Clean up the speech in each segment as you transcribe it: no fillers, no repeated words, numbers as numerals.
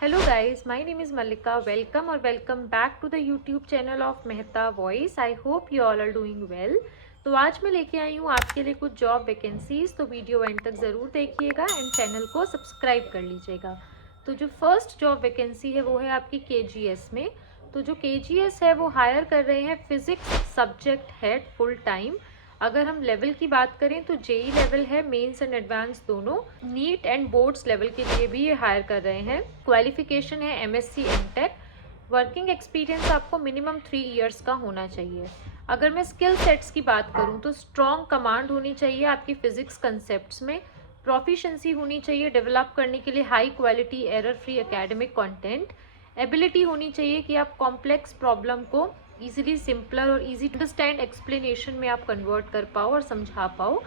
Hello guys, my name is Malika. Welcome back to the YouTube channel of Mehta Voice. I hope you all are doing well. तो आज मैं लेके आई हूँ आपके लिए कुछ जॉब वैकेंसीज, तो वीडियो एंड तक ज़रूर देखिएगा एंड चैनल को सब्सक्राइब कर लीजिएगा। तो जो फर्स्ट जॉब वैकेंसी है वो है आपकी KGS में। तो जो KGS है वो हायर कर रहे हैं physics subject head full time. अगर हम लेवल की बात करें तो JEE लेवल है, मेंस एंड एडवांस दोनों। नीट एंड बोर्ड्स लेवल के लिए भी ये हायर कर रहे हैं। क्वालिफिकेशन है MSc MTech। वर्किंग एक्सपीरियंस आपको मिनिमम 3 इयर्स का होना चाहिए। अगर मैं स्किल सेट्स की बात करूं तो स्ट्रॉन्ग कमांड होनी चाहिए आपकी फिजिक्स कंसेप्ट्स में। प्रोफिशिएंसी होनी चाहिए डेवलप करने के लिए high quality error free academic content. Ability होनी चाहिए कि आप कॉम्प्लेक्स प्रॉब्लम को इजीली सिंपलर और इजी टू अंडरस्टैंड एक्सप्लेनेशन में आप कन्वर्ट कर पाओ और समझा पाओ।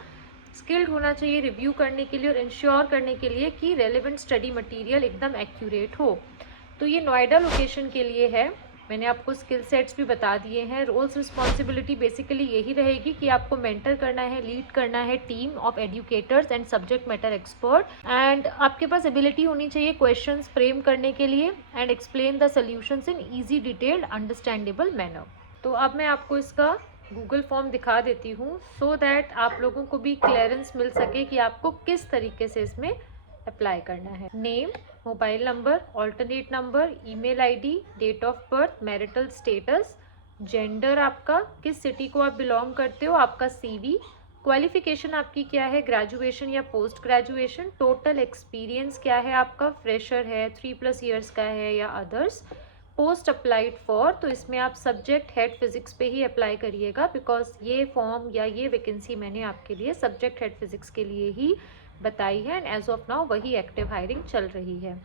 स्किल्ड होना चाहिए रिव्यू करने के लिए और इंश्योर करने के लिए कि रेलेवेंट स्टडी मटेरियल एकदम एक्यूरेट हो। तो ये नोएडा लोकेशन के लिए है। मैंने आपको स्किल सेट्स भी बता दिए हैं। रोल्स रिस्पॉन्सिबिलिटी बेसिकली यही रहेगी कि आपको मेंटर करना है, लीड करना है team of educators and subject matter expert, and आपके पास एबिलिटी होनी चाहिए क्वेश्चंस फ्रेम करने के लिए and explain the solutions in easy detailed understandable manner. तो अब मैं आपको इसका गूगल फॉर्म दिखा देती हूँ सो दैट आप लोगों को भी क्लियरेंस मिल सके कि आपको किस तरीके से इसमें अप्लाई करना है। Name, mobile number, alternate number, email ID, date of birth, marital status, gender आपका, किस सिटी को आप बिलोंग करते हो, आपका CV, क्वालिफिकेशन आपकी क्या है, ग्रेजुएशन या पोस्ट ग्रेजुएशन, टोटल एक्सपीरियंस क्या है आपका, फ्रेशर है, 3+ इयर्स का है या अदर्स, पोस्ट अप्लाइड फॉर। तो इसमें आप सब्जेक्ट हेड फिजिक्स पे ही अप्लाई करिएगा बिकॉज ये फॉर्म या ये वैकेंसी मैंने आपके लिए सब्जेक्ट हेड फिजिक्स के लिए ही बताई है एंड एज ऑफ नाउ वही एक्टिव हायरिंग चल रही है।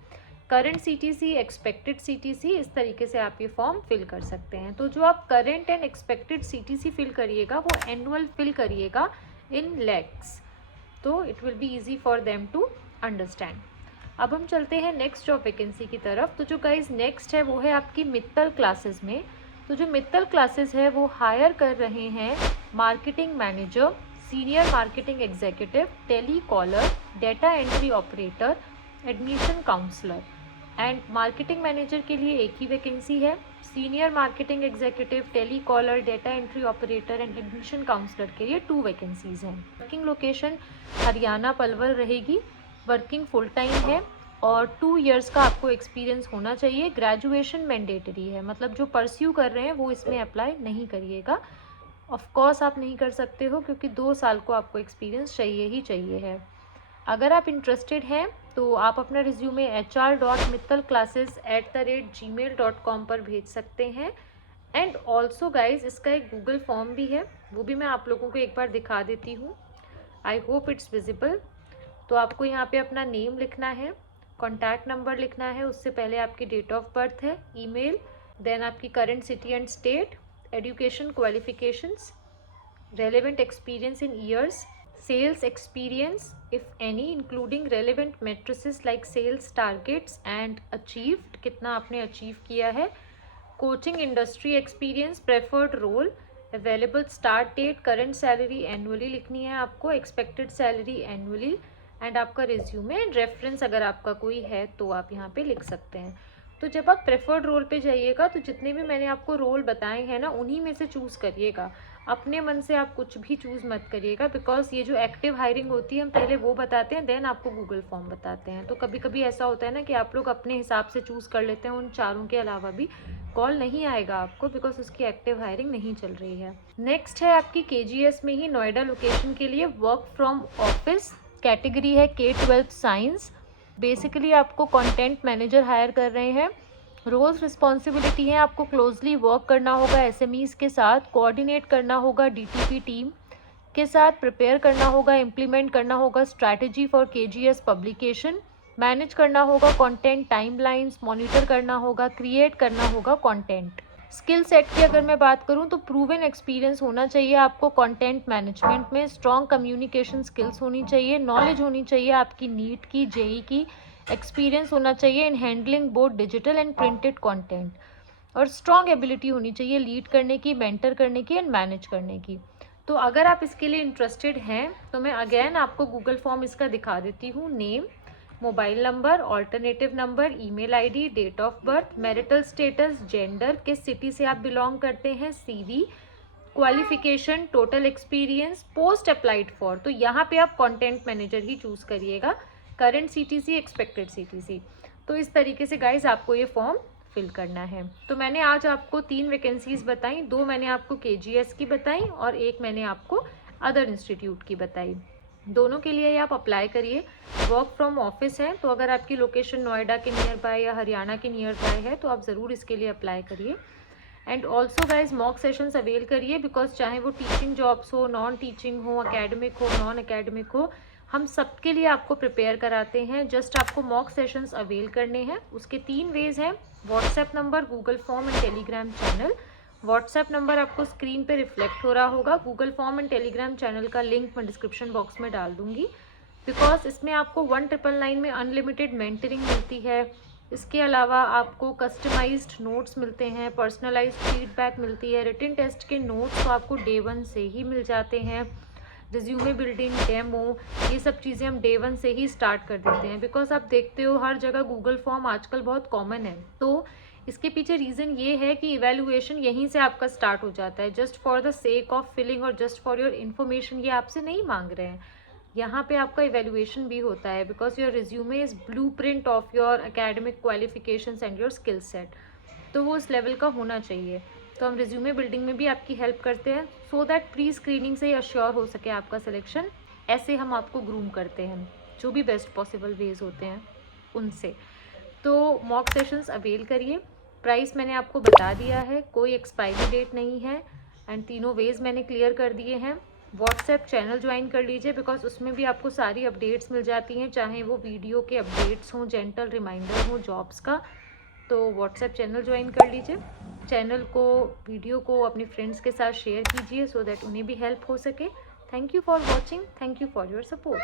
करंट CTC, एक्सपेक्टेड CTC, इस तरीके से आप ये फॉर्म फिल कर सकते हैं। तो जो आप current and expected CTC fill करिएगा वो एनुअल फिल करिएगा इन लैक्स, तो it will be easy for them to understand. अब हम चलते हैं नेक्स्ट जॉब वैकेंसी की तरफ। तो जो गाइज नेक्स्ट है वो है आपकी मित्तल क्लासेस में। तो जो मित्तल क्लासेस है वो हायर कर रहे हैं marketing manager, senior marketing executive, tele caller, data entry operator, admission counsellor. And marketing manager के लिए एक ही वैकेंसी है। Senior marketing executive, tele caller, data entry operator and admission counsellor के लिए 2 वैकेंसीज हैं। वर्किंग लोकेशन हरियाणा पलवल रहेगी। वर्किंग फुल टाइम है और 2 इयर्स का आपको एक्सपीरियंस होना चाहिए। ग्रेजुएशन मैंडेटरी है, मतलब जो परस्यू कर रहे हैं वो इसमें अप्लाई नहीं करिएगा। ऑफ कोर्स आप नहीं कर सकते हो क्योंकि 2 साल को आपको एक्सपीरियंस चाहिए ही चाहिए है। अगर आप इंटरेस्टेड हैं तो आप अपना रिज्यूमे hr.mittalclasses@gmail.com पर भेज सकते हैं। एंड ऑल्सो गाइज इसका एक गूगल फॉर्म भी है, वो भी मैं आप लोगों को एक बार दिखा देती हूँ। I hope it's visible. तो आपको यहाँ पे अपना नेम लिखना है, कॉन्टैक्ट नंबर लिखना है, उससे पहले आपकी डेट ऑफ बर्थ है, ईमेल, देन आपकी current city and state, education qualifications, relevant experience in years, sales experience if any including relevant matrices like sales targets and achieved, कितना आपने अचीव किया है, coaching industry experience, preferred role, available start date, current salary annually लिखनी है आपको, expected salary annually, and आपका resume and reference अगर आपका कोई है तो आप यहाँ पे लिख सकते हैं। तो जब आप प्रेफर्ड रोल पे जाइएगा तो जितने भी मैंने आपको रोल बताए हैं ना उन्हीं में से चूज़ करिएगा। अपने मन से आप कुछ भी चूज़ मत करिएगा बिकॉज ये जो एक्टिव हायरिंग होती है हम पहले वो बताते हैं देन आपको गूगल फॉर्म बताते हैं। तो कभी कभी ऐसा होता है ना कि आप लोग अपने हिसाब से चूज़ कर लेते हैं, उन चारों के अलावा भी कॉल नहीं आएगा आपको बिकॉज उसकी एक्टिव हायरिंग नहीं चल रही है। नेक्स्ट है आपकी KGS में ही नोएडा लोकेशन के लिए वर्क फ्रॉम ऑफिस, कैटेगरी है K-12 साइंस। बेसिकली आपको कंटेंट मैनेजर हायर कर रहे हैं। रोल्स रिस्पॉन्सिबिलिटी है आपको क्लोजली वर्क करना होगा SMEs के साथ, कोऑर्डिनेट करना होगा DTP टीम के साथ, प्रिपेयर करना होगा, इम्प्लीमेंट करना होगा strategy for KGS publication, manage करना होगा कंटेंट टाइमलाइंस, मॉनिटर करना होगा, क्रिएट करना होगा कंटेंट। स्किल सेट की अगर मैं बात करूं तो प्रूवन एक्सपीरियंस होना चाहिए आपको कंटेंट मैनेजमेंट में, स्ट्रॉन्ग कम्युनिकेशन स्किल्स होनी चाहिए, नॉलेज होनी चाहिए आपकी नीट की, JEE की, एक्सपीरियंस होना चाहिए in handling both digital and printed content. और स्ट्रॉन्ग एबिलिटी होनी चाहिए लीड करने की, मेंटर करने की एंड मैनेज करने की। तो अगर आप इसके लिए इंटरेस्टेड हैं तो मैं अगेन आपको गूगल फॉर्म इसका दिखा देती हूँ। Name, mobile number, alternative number, email ID, date of birth, marital status, gender, किस सिटी से आप बिलोंग करते हैं, CV, qualification, total experience, post applied for, तो यहाँ पे आप कंटेंट मैनेजर ही चूज़ करिएगा, करंट सीटीसी, एक्सपेक्टेड सीटीसी। तो इस तरीके से गाइज आपको ये फॉर्म फिल करना है। तो मैंने आज आपको 3 वैकेंसीज़ बताई, 2 मैंने आपको केजीएस की बताई और 1 मैंने आपको अदर इंस्टीट्यूट की बताई। दोनों के लिए आप अप्लाई करिए। वर्क फ्रॉम ऑफिस है, तो अगर आपकी लोकेशन नोएडा के नियर बाय या हरियाणा के नियर बाय है तो आप ज़रूर इसके लिए अप्लाई करिए। And also guys mock sessions avail करिए, बिकॉज चाहे वो टीचिंग जॉब्स हो, नॉन टीचिंग हो, अकेडमिक हो, नॉन अकेडमिक हो, हम सबके लिए आपको प्रिपेयर कराते हैं। जस्ट आपको मॉक सेशंस अवेल करने हैं। उसके 3 वेज हैं, WhatsApp number, Google form and Telegram channel. WhatsApp number आपको स्क्रीन पे रिफ्लेक्ट हो रहा होगा, Google form and Telegram channel का लिंक मैं डिस्क्रिप्शन बॉक्स में डाल दूंगी। बिकॉज इसमें आपको 1999 में अनलिमिटेड मेंटरिंग मिलती है। इसके अलावा आपको कस्टमाइज्ड नोट्स मिलते हैं, पर्सनलाइज्ड फीडबैक मिलती है, रिटन टेस्ट के नोट्स तो आपको डे 1 से ही मिल जाते हैं, रिज्यूमे बिल्डिंग, डेमो, ये सब चीज़ें हम डे 1 से ही स्टार्ट कर देते हैं। बिकॉज आप देखते हो हर जगह गूगल फॉर्म आजकल बहुत कॉमन है, तो इसके पीछे रीज़न ये है कि इवैल्यूएशन यहीं से आपका स्टार्ट हो जाता है। Just for the sake of filling और जस्ट फॉर योर इन्फॉर्मेशन ये आपसे नहीं मांग रहे हैं, यहाँ पे आपका इवैल्यूएशन भी होता है। Because your resume is blueprint of your academic qualifications and your skill set, तो वो उस लेवल का होना चाहिए। तो हम रिज्यूमे बिल्डिंग में भी आपकी हेल्प करते हैं, सो दैट प्री स्क्रीनिंग से ही अश्योर हो सके आपका सिलेक्शन। ऐसे हम आपको ग्रूम करते हैं, जो भी बेस्ट पॉसिबल वेज होते हैं उनसे। तो मॉक सेशंस अवेल करिए। प्राइस मैंने आपको बता दिया है, कोई एक्सपायरी डेट नहीं है, एंड तीनों वेज मैंने क्लियर कर दिए हैं। व्हाट्सएप चैनल ज्वाइन कर लीजिए, बिकॉज उसमें भी आपको सारी अपडेट्स मिल जाती हैं, चाहे वो वीडियो के अपडेट्स हों, जेंटल रिमाइंडर हो जॉब्स का। तो व्हाट्सएप चैनल ज्वाइन कर लीजिए। चैनल को, वीडियो को अपने फ्रेंड्स के साथ शेयर कीजिए, सो दैट उन्हें भी हेल्प हो सके। Thank you for watching, thank you for your support.